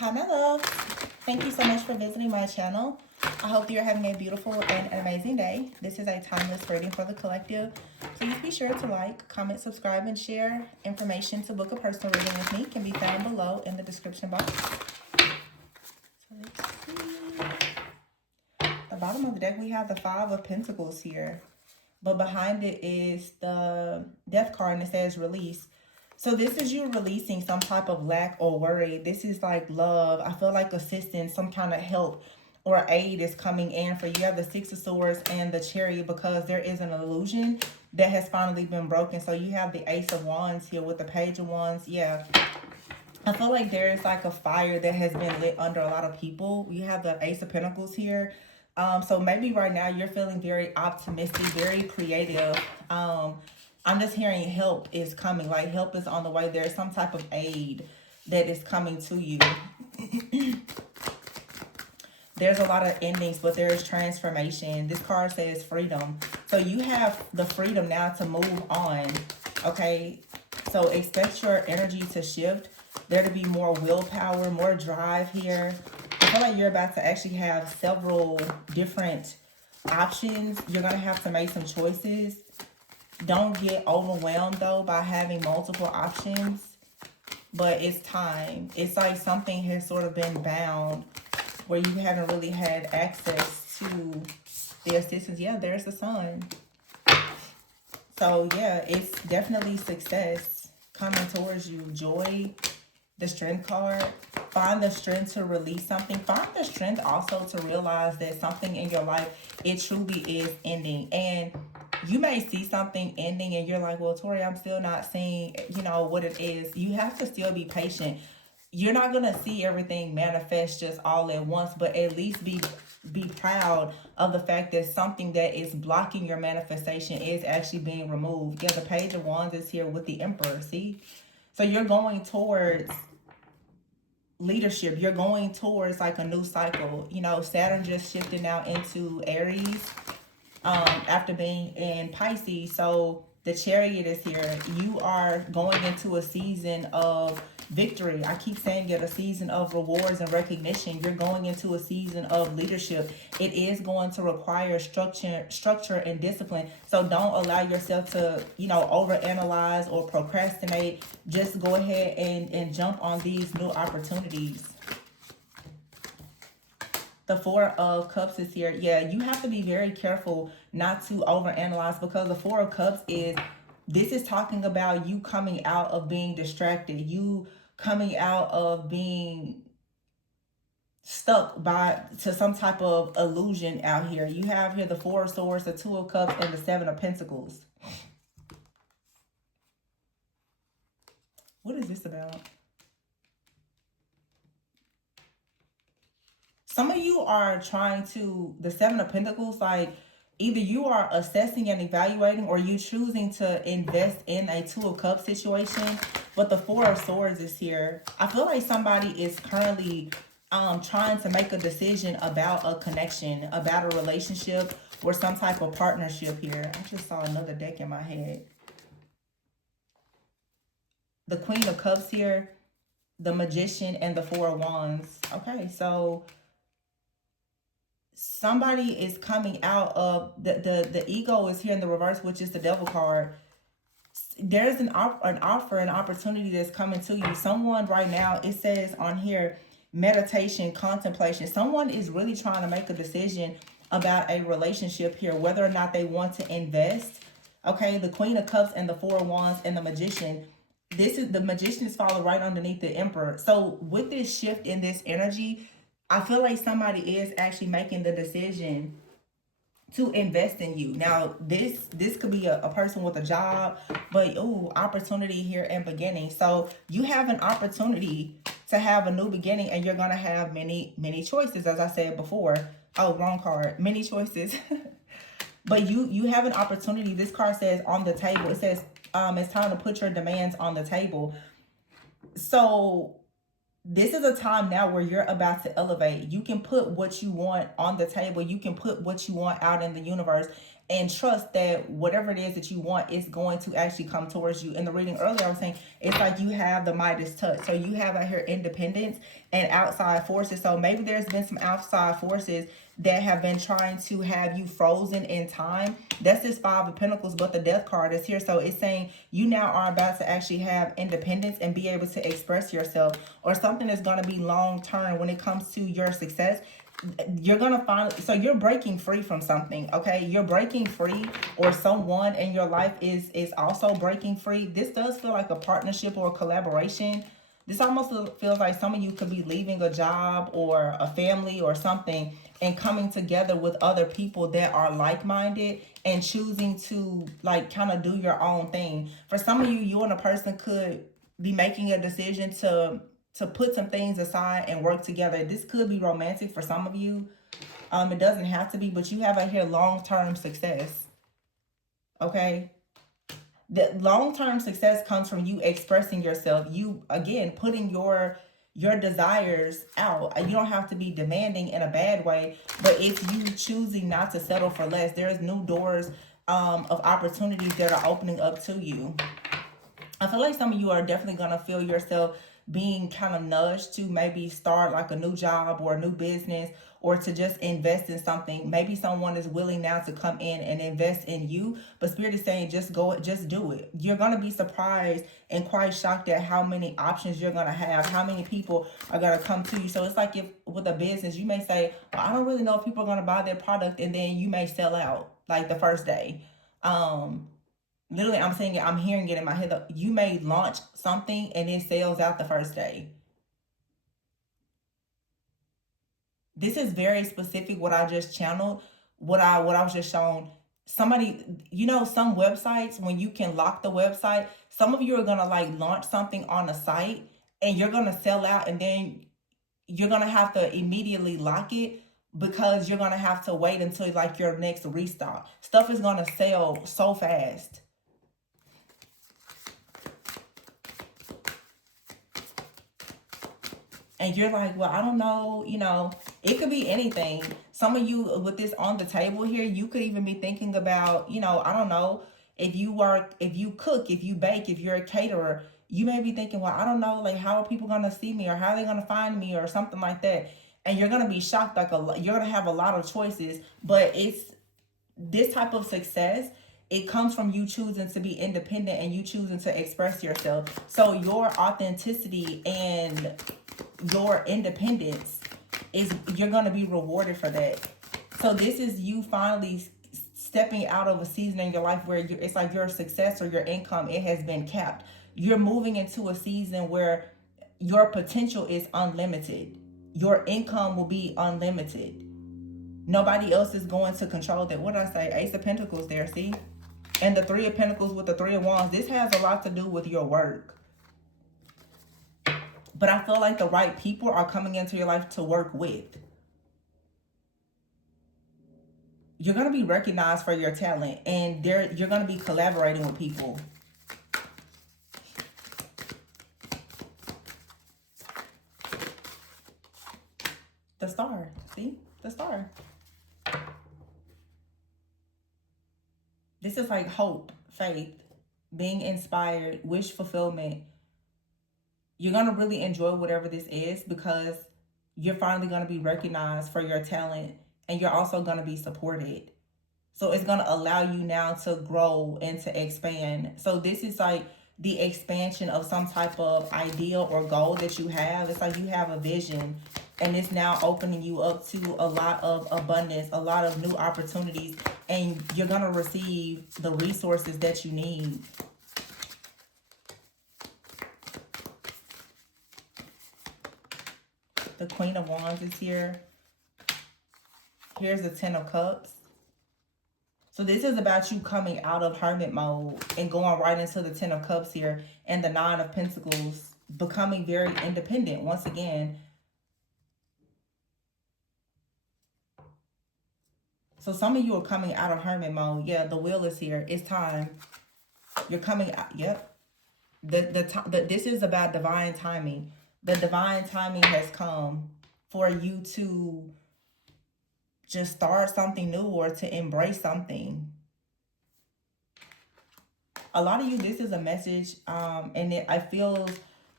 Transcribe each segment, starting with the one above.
Hi, my love. Thank you so much for visiting my channel. I hope you're having a beautiful and an amazing day. This is a timeless reading for the collective. Please be sure to like, comment, subscribe, and share. Information to book a personal reading with me can be found below in the description box. So let's see. The bottom of the deck, we have the Five of Pentacles here. But behind it is the Death card, and it says release. So this is you releasing some type of lack or worry. This is like love. I feel like assistance, some kind of help or aid is coming in for you. You have the Six of Swords and the Chariot because there is an illusion that has finally been broken. So you have the Ace of Wands here with the Page of Wands. Yeah. I feel like there is like a fire that has been lit under a lot of people. You have the Ace of Pentacles here. So maybe right now you're feeling very optimistic, very creative. I'm just hearing help is coming, like help is on the way. There's some type of aid that is coming to you. There's a lot of endings, but there is transformation. This card says freedom. So you have the freedom now to move on, okay? So expect your energy to shift. There to be more willpower, more drive here. I feel like you're about to actually have several different options. You're going to have to make some choices. Don't get overwhelmed, though, by having multiple options. But it's time. It's like something has sort of been bound where you haven't really had access to the assistance. Yeah, there's the Sun. So, yeah, it's definitely success coming towards you. Joy, the Strength card. Find the strength to release something. Find the strength also to realize that something in your life, it truly is ending. And you may see something ending and you're like, well, Tori, I'm still not seeing, what it is. You have to still be patient. You're not going to see everything manifest just all at once, but at least be proud of the fact that something that is blocking your manifestation is actually being removed. Yeah, the Page of Wands is here with the Emperor, see? So you're going towards leadership. You're going towards like a new cycle. Saturn just shifted now into Aries after being in Pisces. So the Chariot is here. You are going into a season of victory. I keep saying it, a season of rewards and recognition. You're going into a season of leadership. It is going to require structure and discipline. So don't allow yourself to, overanalyze or procrastinate. Just go ahead and jump on these new opportunities. The Four of Cups is here. Yeah, you have to be very careful not to overanalyze because the Four of Cups this is talking about you coming out of being distracted. You coming out of being stuck to some type of illusion out here. You have here the Four of Swords, the Two of Cups, and the Seven of Pentacles. What is this about? Some of you are trying to, the Seven of Pentacles, like either you are assessing and evaluating or you choosing to invest in a Two of Cups situation. But the Four of Swords is here. I feel like somebody is currently trying to make a decision about a connection, about a relationship or some type of partnership here. I just saw another deck in my head. The Queen of Cups here, the Magician, and the Four of Wands. Okay, so somebody is coming out of the ego is here in the reverse, which is the Devil card. There's an offer, an opportunity that's coming to you. Someone right now, it says on here, meditation, contemplation. Someone is really trying to make a decision about a relationship here, whether or not they want to invest. Okay, the Queen of Cups and the Four of Wands and the Magician. The Magician is followed right underneath the Emperor. So with this shift in this energy, I feel like somebody is actually making the decision to invest in you. Now, this could be a person with a job, but opportunity here and beginning. So you have an opportunity to have a new beginning, and you're going to have many choices, as I said before. Oh, wrong card. Many choices. But you have an opportunity. This card says on the table. It says it's time to put your demands on the table. So this is a time now where you're about to elevate. You can put what you want on the table. You can put what you want out in the universe. and trust that whatever it is that you want is going to actually come towards you. In the reading earlier, I was saying it's like you have the Midas touch. So you have out here independence and outside forces. So maybe there's been some outside forces that have been trying to have you frozen in time. That's this Five of Pentacles, but the Death card is here. So it's saying you now are about to actually have independence and be able to express yourself, or something that's going to be long term when it comes to your success. You're gonna find, so you're breaking free from something. Okay, you're breaking free, or someone in your life is also breaking free. This does feel like a partnership or a collaboration. This almost feels like some of you could be leaving a job or a family or something and coming together with other people that are like-minded and choosing to like kind of do your own thing. For some of you, you and a person could be making a decision to put some things aside and work together. This could be romantic for some of you. It doesn't have to be, but you have out here long-term success. Okay? The long-term success comes from you expressing yourself. You, again, putting your desires out. You don't have to be demanding in a bad way, but it's you choosing not to settle for less. There's new doors of opportunities that are opening up to you. I feel like some of you are definitely going to feel yourself being kind of nudged to maybe start like a new job or a new business, or to just invest in something. Maybe someone is willing now to come in and invest in you, but Spirit is saying just go, just do it. You're going to be surprised and quite shocked at how many options you're going to have, how many people are going to come to you. So it's like if with a business, you may say, well, I don't really know if people are going to buy their product, and then you may sell out like the first day. Literally, I'm saying it, I'm hearing it in my head. You may launch something and it sells out the first day. This is very specific what I just channeled, what I was just shown. Somebody, you know, some websites, when you can lock the website, some of you are gonna like launch something on a site and you're gonna sell out, and then you're gonna have to immediately lock it because you're gonna have to wait until like your next restock. Stuff is gonna sell so fast. And you're like, well, I don't know, you know, it could be anything. Some of you with this on the table here, you could even be thinking about, you know, I don't know, if you work, if you cook, if you bake, if you're a caterer, you may be thinking, well, I don't know, like, how are people going to see me, or how are they going to find me, or something like that. And you're going to be shocked, like, you're going to have a lot of choices, but it's this type of success, it comes from you choosing to be independent and you choosing to express yourself. So your authenticity and your independence is, you're going to be rewarded for that. So this is you finally stepping out of a season in your life where it's like your success or your income, it has been capped. You're moving into a season where your potential is unlimited. Your income will be unlimited. Nobody else is going to control that. What did I say? Ace of Pentacles there, see? And the Three of Pentacles with the Three of Wands. This has a lot to do with your work. But I feel like the right people are coming into your life to work with. You're going to be recognized for your talent, and you're going to be collaborating with people. The Star, see? The Star. This is like hope, faith, being inspired, wish fulfillment. You're going to really enjoy whatever this is because you're finally going to be recognized for your talent, and you're also going to be supported. So it's going to allow you now to grow and to expand. So this is like the expansion of some type of idea or goal that you have. It's like you have a vision, and it's now opening you up to a lot of abundance, a lot of new opportunities, and you're going to receive the resources that you need. The Queen of Wands is here. Here's the Ten of Cups. So this is about you coming out of hermit mode and going right into the Ten of Cups here, and the Nine of Pentacles, becoming very independent once again. So some of you are coming out of hermit mode. Yeah, the Wheel is here. It's time. You're coming out. Yep. This is about divine timing. The divine timing has come for you to just start something new or to embrace something. A lot of you, this is a message, and I feel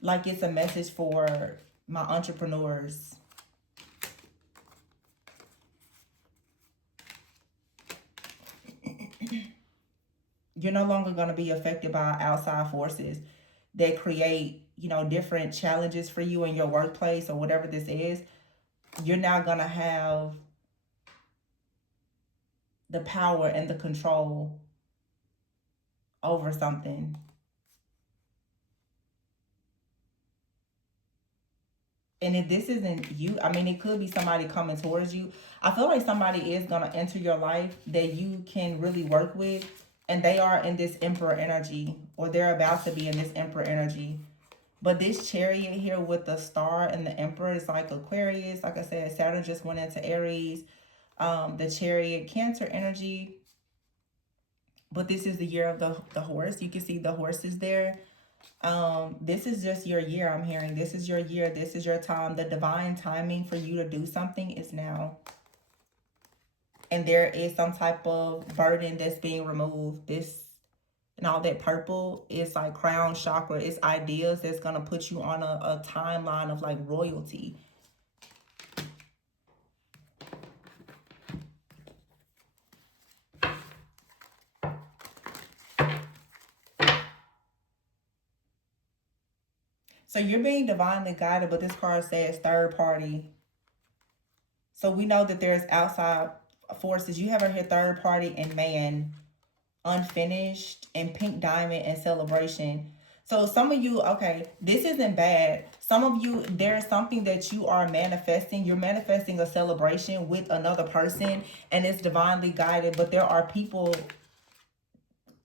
like it's a message for my entrepreneurs. You're no longer going to be affected by outside forces that create, different challenges for you in your workplace or whatever this is. You're now going to have the power and the control over something. And if this isn't you, I mean, it could be somebody coming towards you. I feel like somebody is going to enter your life that you can really work with. And they are in this Emperor energy, or they're about to be in this Emperor energy. But this Chariot here with the star and the Emperor is like Aquarius. Like I said, Saturn just went into Aries. The Chariot, Cancer energy. But this is the year of the horse. You can see the horses there. This is just your year. I'm hearing this is your year. This is your time. The divine timing for you to do something is now. And there is some type of burden that's being removed. This and all that purple is like crown chakra. It's ideas that's going to put you on a timeline of like royalty. So you're being divinely guided, but this card says third party. So we know that there's outside forces. You have here third party and man, unfinished, and pink diamond and celebration. So some of you, okay, this isn't bad. Some of you, there's something that you are manifesting. You're manifesting a celebration with another person and it's divinely guided, but there are people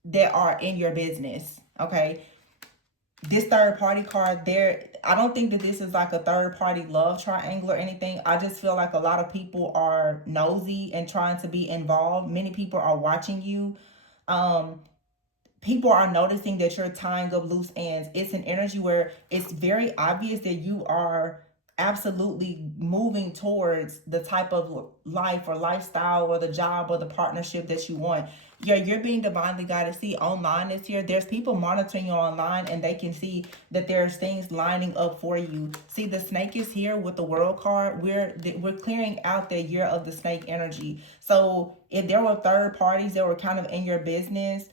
that are in your business, okay? This third party card there, I don't think that this is like a third party love triangle or anything. I just feel like a lot of people are nosy and trying to be involved. Many people are watching you. People are noticing that you're tying up loose ends. It's an energy where it's very obvious that you are absolutely moving towards the type of life or lifestyle or the job or the partnership that you want. Yeah, you're being divinely guided. See, online is here. There's people monitoring you online and they can see that there's things lining up for you. See, the snake is here with the world card. We're clearing out the year of the snake energy. So if there were third parties that were kind of in your business,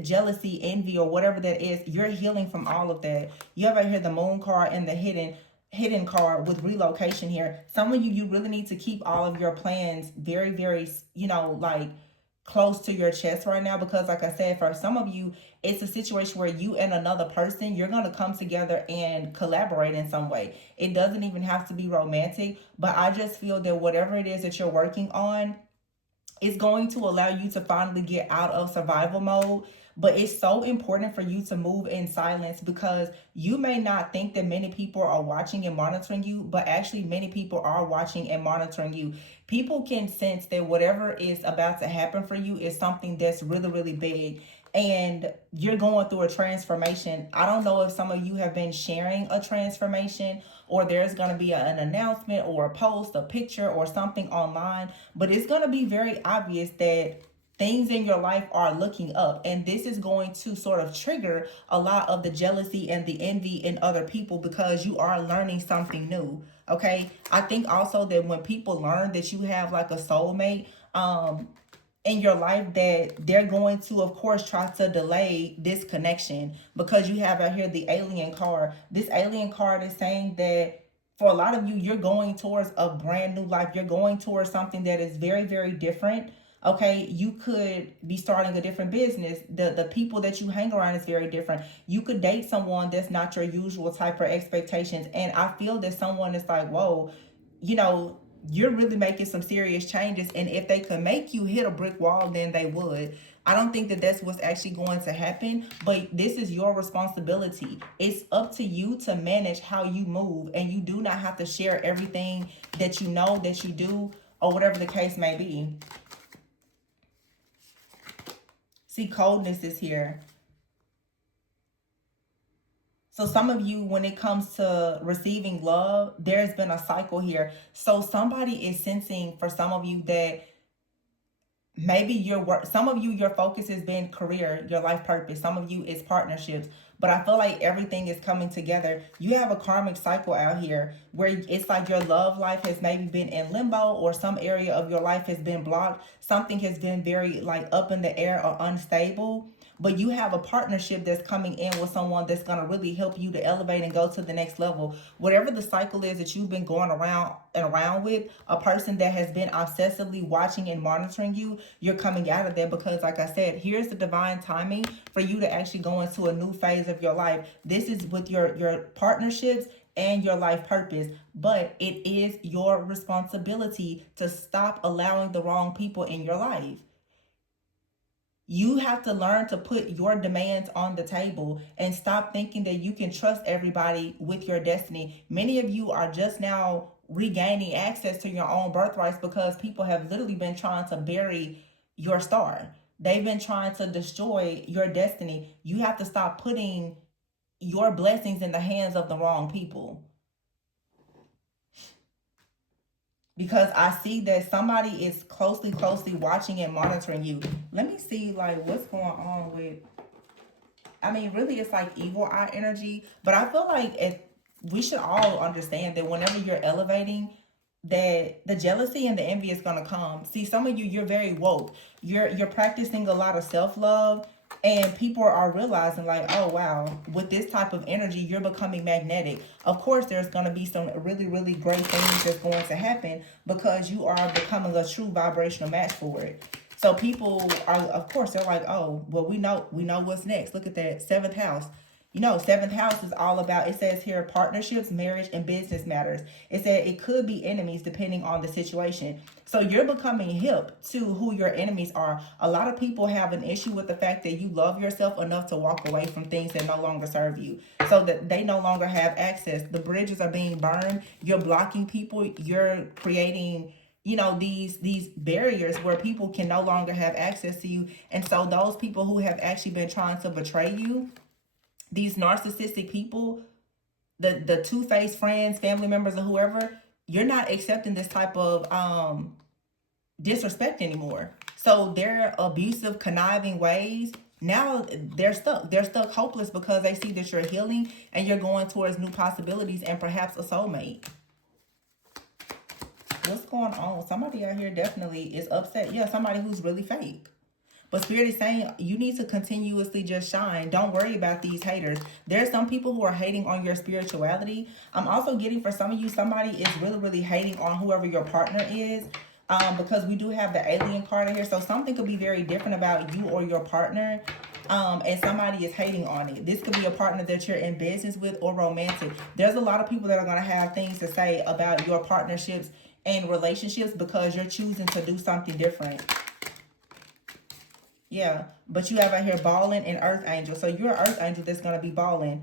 jealousy, envy, or whatever that is, you're healing from all of that. You have right here the moon card and the hidden card with relocation here. Some of you really need to keep all of your plans very, very, like close to your chest right now, because like I said, for some of you, it's a situation where you and another person, you're going to come together and collaborate in some way. It doesn't even have to be romantic, but I just feel that whatever it is that you're working on, it's going to allow you to finally get out of survival mode. But it's so important for you to move in silence, because you may not think that many people are watching and monitoring you, but actually many people are watching and monitoring you. People can sense that whatever is about to happen for you is something that's really, really big. And you're going through a transformation. I don't know if some of you have been sharing a transformation, or there's going to be an announcement or a post, a picture or something online, but it's going to be very obvious that things in your life are looking up, and this is going to sort of trigger a lot of the jealousy and the envy in other people, because you are learning something new. Okay, I think also that when people learn that you have like a soulmate in your life, that they're going to, of course, try to delay this connection, because you have out here the alien card. This alien card is saying that for a lot of you, you're going towards a brand new life. You're going towards something that is very, very different. Okay, you could be starting a different business. The people that you hang around is very different. You could date someone that's not your usual type of expectations. And I feel that someone is like, whoa, you're really making some serious changes. And if they could make you hit a brick wall, then they would. I don't think that that's what's actually going to happen, but this is your responsibility. It's up to you to manage how you move, and you do not have to share everything that you know that you do, or whatever the case may be. See, coldness is here. So some of you, when it comes to receiving love, there's been a cycle here. So somebody is sensing, for some of you, that maybe your work, some of you, your focus has been career, your life purpose. Some of you is partnerships, but I feel like everything is coming together. You have a karmic cycle out here where it's like your love life has maybe been in limbo, or some area of your life has been blocked. Something has been very like up in the air or unstable, but you have a partnership that's coming in with someone that's going to really help you to elevate and go to the next level. Whatever the cycle is that you've been going around and around with, a person that has been obsessively watching and monitoring you, you're coming out of there, because like I said, here's the divine timing for you to actually go into a new phase of your life. This is with your partnerships and your life purpose, but it is your responsibility to stop allowing the wrong people in your life. You have to learn to put your demands on the table and stop thinking that you can trust everybody with your destiny. Many of you are just now regaining access to your own birthrights because people have literally been trying to bury your star. They've been trying to destroy your destiny. You have to stop putting your blessings in the hands of the wrong people. Because I see that somebody is closely watching and monitoring you. Let me see like what's going on with, I mean, really it's like evil eye energy, but I feel like we should all understand that whenever you're elevating, that the jealousy and the envy is gonna come. See, some of you, you're very woke. You're practicing a lot of self-love, and people are realizing like, oh wow, with this type of energy, you're becoming magnetic. Of course, there's gonna be some really great things that's going to happen because you are becoming a true vibrational match for it. So people are, of course, they're like, oh, well, we know what's next. Look at that seventh house. You know, seventh house is all about, it says here, partnerships, marriage, and business matters. It said it could be enemies depending on the situation. So you're becoming hip to who your enemies are. A lot of people have an issue with the fact that you love yourself enough to walk away from things that no longer serve you, so that they no longer have access. The bridges are being burned. You're blocking people. You're creating, you know, these barriers where people can no longer have access to you. And so those people who have actually been trying to betray you, these narcissistic people, the two-faced friends, family members, or whoever, you're not accepting this type of disrespect anymore. So their abusive, conniving ways, now they're stuck hopeless because they see that you're healing and you're going towards new possibilities and perhaps a soulmate. What's going on? Somebody out here definitely is upset. Yeah, somebody who's really fake. But Spirit is saying you need to continuously just shine. Don't worry about these haters. There's some people who are hating on your spirituality. I'm also getting, for some of you, somebody is really hating on whoever your partner is. Because we do have the alien card in here. So something could be very different about you or your partner. And somebody is hating on it. This could be a partner that you're in business with or romantic. There's a lot of people that are going to have things to say about your partnerships and relationships because you're choosing to do something different. Yeah, but you have out here balling and earth angel. So you're an earth angel that's going to be balling.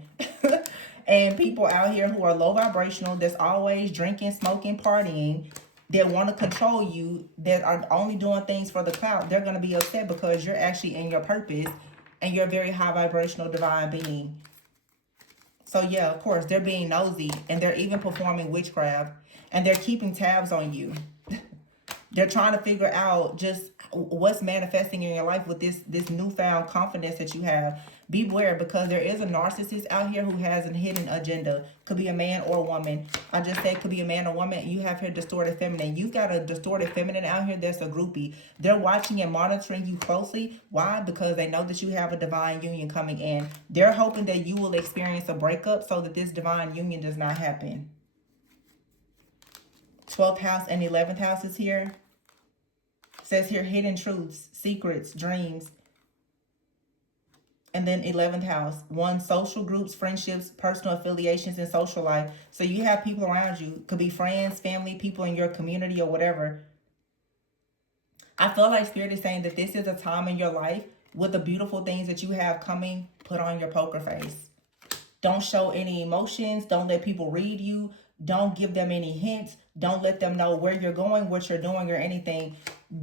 And people out here who are low vibrational, that's always drinking, smoking, partying, that want to control you, that are only doing things for the clout, they're going to be upset because you're actually in your purpose and you're a very high vibrational divine being. So yeah, of course, they're being nosy and they're even performing witchcraft and they're keeping tabs on you. They're trying to figure out just what's manifesting in your life with this newfound confidence that you have. Beware, because there is a narcissist out here who has a hidden agenda. Could be a man or a woman. I just said could be a man or woman. You have here distorted feminine. You've got a distorted feminine out here that's a groupie. They're watching and monitoring you closely. Why? Because they know that you have a divine union coming in. They're hoping that you will experience a breakup so that this divine union does not happen. 12th house and 11th house is here. It says here hidden truths, secrets, dreams. And then 11th house, one, social groups, friendships, personal affiliations, and social life. So you have people around you. Could be friends, family, people in your community or whatever. I feel like Spirit is saying that this is a time in your life with the beautiful things that you have coming, put on your poker face. Don't show any emotions. Don't let people read you. Don't give them any hints. Don't let them know where you're going, what you're doing, or anything.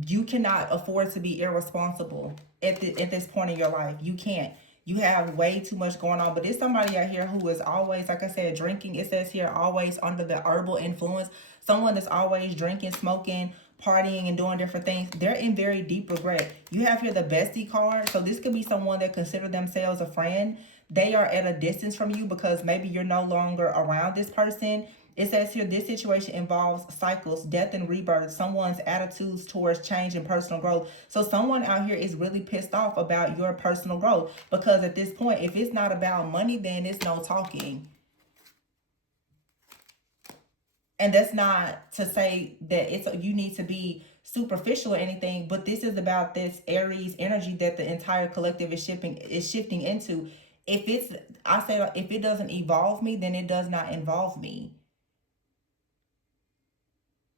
You cannot afford to be irresponsible at this point in your life. You can't. You have way too much going on. But there's somebody out here who is always, like I said, drinking. It says here always under the herbal influence. Someone that's always drinking, smoking, partying and doing different things, they're in very deep regret. You have here the bestie card. So this could be someone that consider themselves a friend. They are at a distance from you because maybe you're no longer around this person. It says here, this situation involves cycles, death and rebirth, someone's attitudes towards change and personal growth. So someone out here is really pissed off about your personal growth, because at this point, if it's not about money, then it's no talking. And that's not to say that you need to be superficial or anything, but this is about this Aries energy that the entire collective is shifting into. If it doesn't evolve me, then it does not involve me.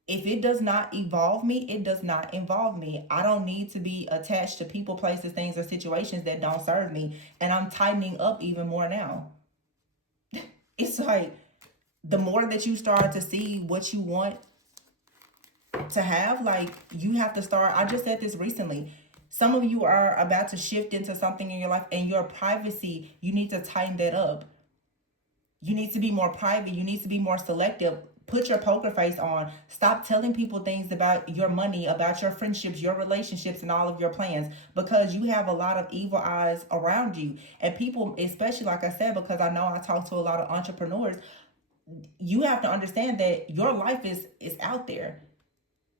If it does not evolve me, it does not involve me. I don't need to be attached to people, places, things, or situations that don't serve me. And I'm tightening up even more now. It's like, the more that you start to see what you want to have, like, you have to start. I just said this recently. Some of you are about to shift into something in your life, and your privacy, you need to tighten that up. You need to be more private. You need to be more selective. Put your poker face on. Stop telling people things about your money, about your friendships, your relationships, and all of your plans, because you have a lot of evil eyes around you. And people, especially, like I said, because I know I talk to a lot of entrepreneurs, you have to understand that your life is out there.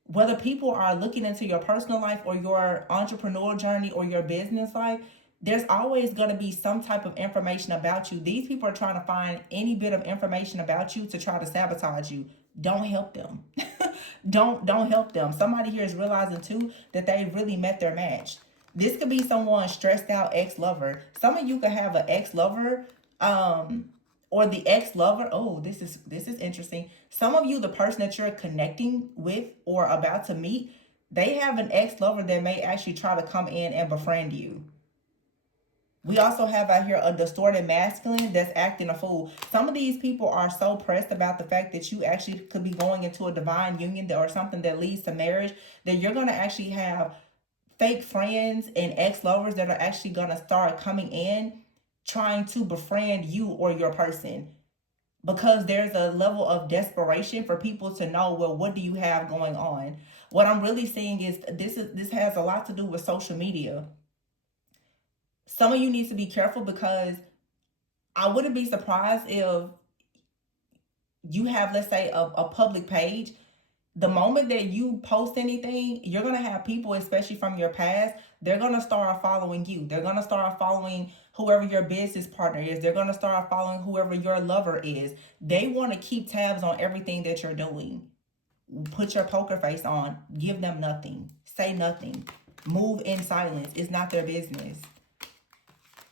Whether people are looking into your personal life or your entrepreneurial journey or your business life, there's always going to be some type of information about you. These people are trying to find any bit of information about you to try to sabotage you. Don't help them. Don't help them. Somebody here is realizing too that they really met their match. This could be someone stressed out ex-lover. Some of you could have an ex-lover, or the ex-lover. Oh, this is interesting. Some of you, the person that you're connecting with or about to meet, they have an ex-lover that may actually try to come in and befriend you. We also have out here a distorted masculine that's acting a fool. Some of these people are so pressed about the fact that you actually could be going into a divine union or something that leads to marriage, that you're going to actually have fake friends and ex-lovers that are actually going to start coming in trying to befriend you or your person, because there's a level of desperation for people to know, well, what do you have going on? What I'm really seeing is this has a lot to do with social media. Some of you need to be careful, because I wouldn't be surprised if you have, let's say, a public page. The moment that you post anything, you're going to have people, especially from your past, they're going to start following you. They're going to start following whoever your business partner is. They're going to start following whoever your lover is. They want to keep tabs on everything that you're doing. Put your poker face on. Give them nothing. Say nothing. Move in silence. It's not their business.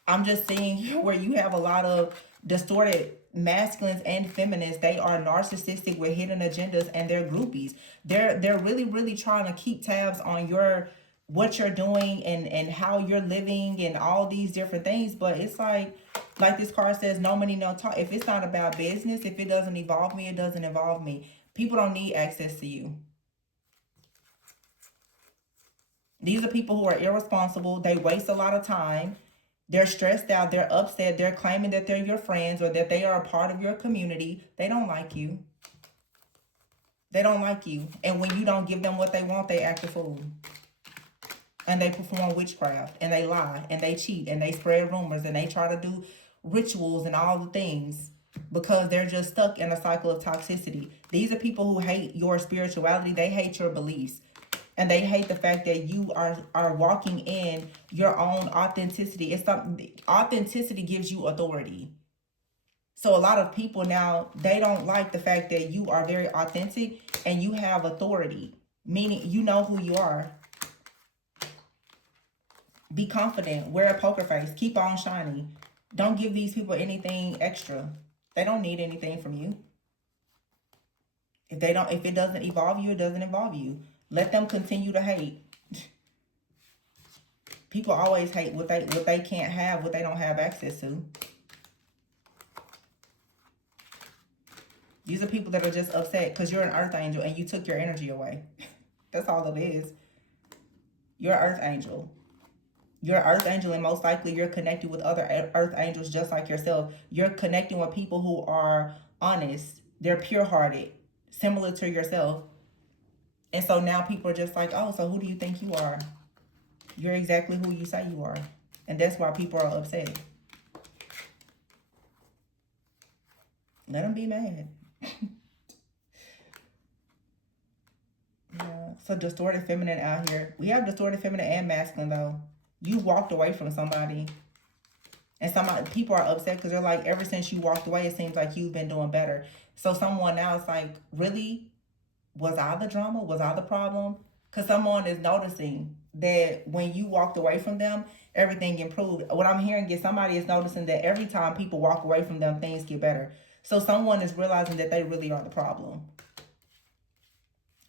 I'm just seeing where you have a lot of distorted masculines and feminists. They are narcissistic with hidden agendas, and they're groupies. They're really trying to keep tabs on what you're doing and how you're living and all these different things. But it's like this card says, no money, no talk. If it's not about business, if it doesn't involve me, it doesn't involve me. People don't need access to you. These are people who are irresponsible. They waste a lot of time. They're stressed out. They're upset. They're claiming that they're your friends or that they are a part of your community. They don't like you. They don't like you. And when you don't give them what they want, they act a fool. And they perform witchcraft. And they lie. And they cheat. And they spread rumors. And they try to do rituals and all the things, because they're just stuck in a cycle of toxicity. These are people who hate your spirituality. They hate your beliefs. And they hate the fact that you are walking in your own authenticity. Authenticity gives you authority. So a lot of people now, they don't like the fact that you are very authentic and you have authority, meaning you know who you are. Be confident. Wear a poker face. Keep on shining. Don't give these people anything extra. They don't need anything from you. If it doesn't evolve you, it doesn't involve you. Let them continue to hate. People always hate what they can't have, what they don't have access to. These are people that are just upset because you're an earth angel and you took your energy away. That's all it is. You're an earth angel. You're an earth angel, and most likely you're connected with other earth angels just like yourself. You're connecting with people who are honest. They're pure-hearted, similar to yourself. And so now people are just like, oh, so who do you think you are? You're exactly who you say you are. And that's why people are upset. Let them be mad. Yeah. So distorted feminine out here. We have distorted feminine and masculine though. You walked away from somebody. And people are upset because they're like, ever since you walked away, it seems like you've been doing better. So someone now is like, really? Was I the drama? Was I the problem? Because someone is noticing that when you walked away from them, everything improved. What I'm hearing is somebody is noticing that every time people walk away from them, things get better. So someone is realizing that they really are the problem.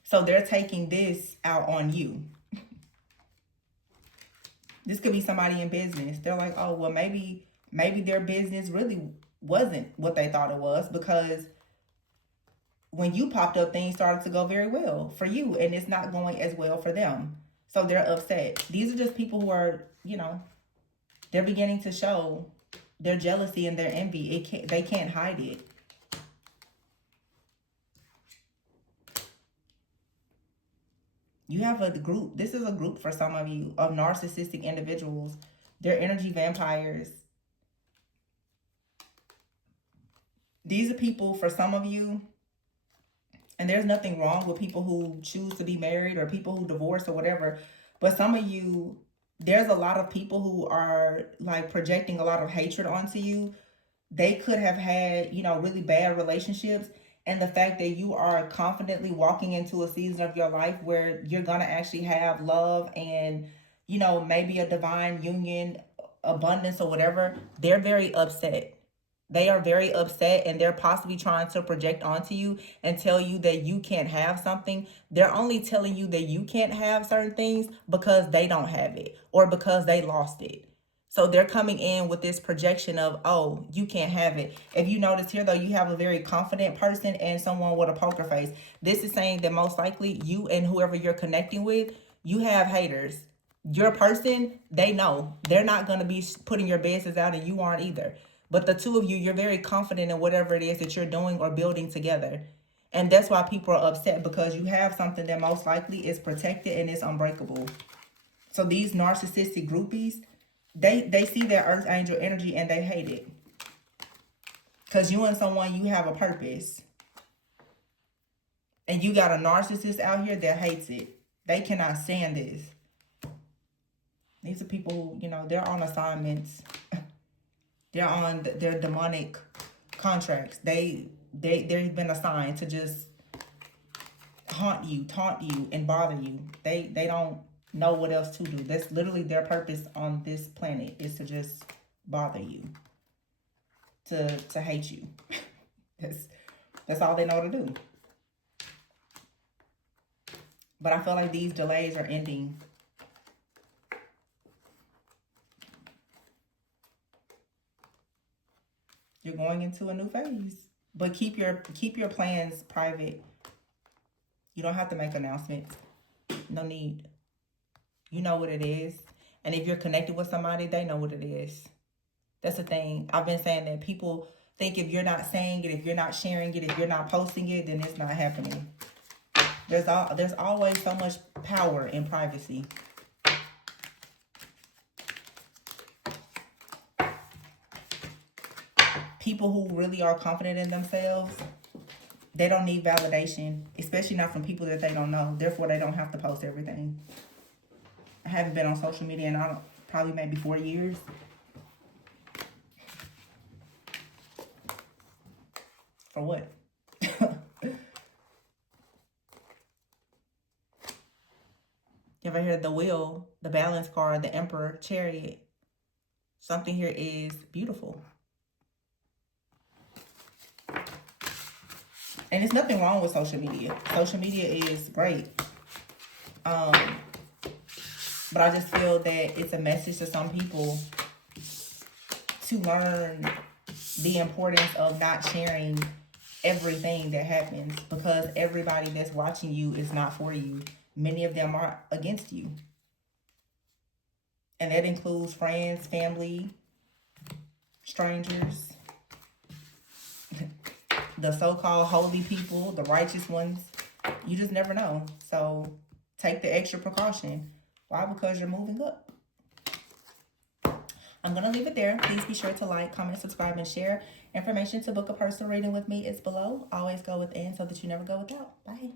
So they're taking this out on you. This could be somebody in business. They're like, oh, well, maybe their business really wasn't what they thought it was, because when you popped up, things started to go very well for you, and it's not going as well for them. So they're upset. These are just people who are, they're beginning to show their jealousy and their envy. They can't hide it. You have a group. This is a group for some of you of narcissistic individuals. They're energy vampires. These are people for some of you, and there's nothing wrong with people who choose to be married or people who divorce or whatever. But some of you, there's a lot of people who are like projecting a lot of hatred onto you. They could have had, really bad relationships. And the fact that you are confidently walking into a season of your life where you're going to actually have love and, maybe a divine union, abundance or whatever, they're very upset. They are very upset, and they're possibly trying to project onto you and tell you that you can't have something. They're only telling you that you can't have certain things because they don't have it or because they lost it. So they're coming in with this projection of, oh, you can't have it. If you notice here, though, you have a very confident person and someone with a poker face. This is saying that most likely you and whoever you're connecting with, you have haters. Your person, they know. They're not going to be putting your business out, and you aren't either. But the two of you, you're very confident in whatever it is that you're doing or building together. And that's why people are upset, because you have something that most likely is protected and is unbreakable. So these narcissistic groupies, they see their earth angel energy and they hate it. Because you and someone, you have a purpose. And you got a narcissist out here that hates it. They cannot stand this. These are people who, they're on assignments. They're on their demonic contracts. They've been assigned to just haunt you, taunt you, and bother you. They don't know what else to do. That's literally their purpose on this planet, is to just bother you, to hate you. That's all they know to do. But I feel like these delays are ending. You're going into a new phase. But keep your plans private. You don't have to make announcements. No need. You know what it is. And if you're connected with somebody, they know what it is. That's the thing. I've been saying that people think if you're not saying it, if you're not sharing it, if you're not posting it, then it's not happening. There's always so much power in privacy. People who really are confident in themselves, they don't need validation, especially not from people that they don't know. Therefore, they don't have to post everything. I haven't been on social media in probably maybe 4 years. For what? You ever heard the wheel, the balance card, the emperor, chariot? Something here is beautiful. And there's nothing wrong with social media. Social media is great. But I just feel that it's a message to some people to learn the importance of not sharing everything that happens, because everybody that's watching you is not for you. Many of them are against you. And that includes friends, family, strangers, the so-called holy people, the righteous ones. You just never know. So take the extra precaution. Why? Because you're moving up. I'm going to leave it there. Please be sure to like, comment, subscribe, and share. Information to book a personal reading with me is below. Always go within so that you never go without. Bye.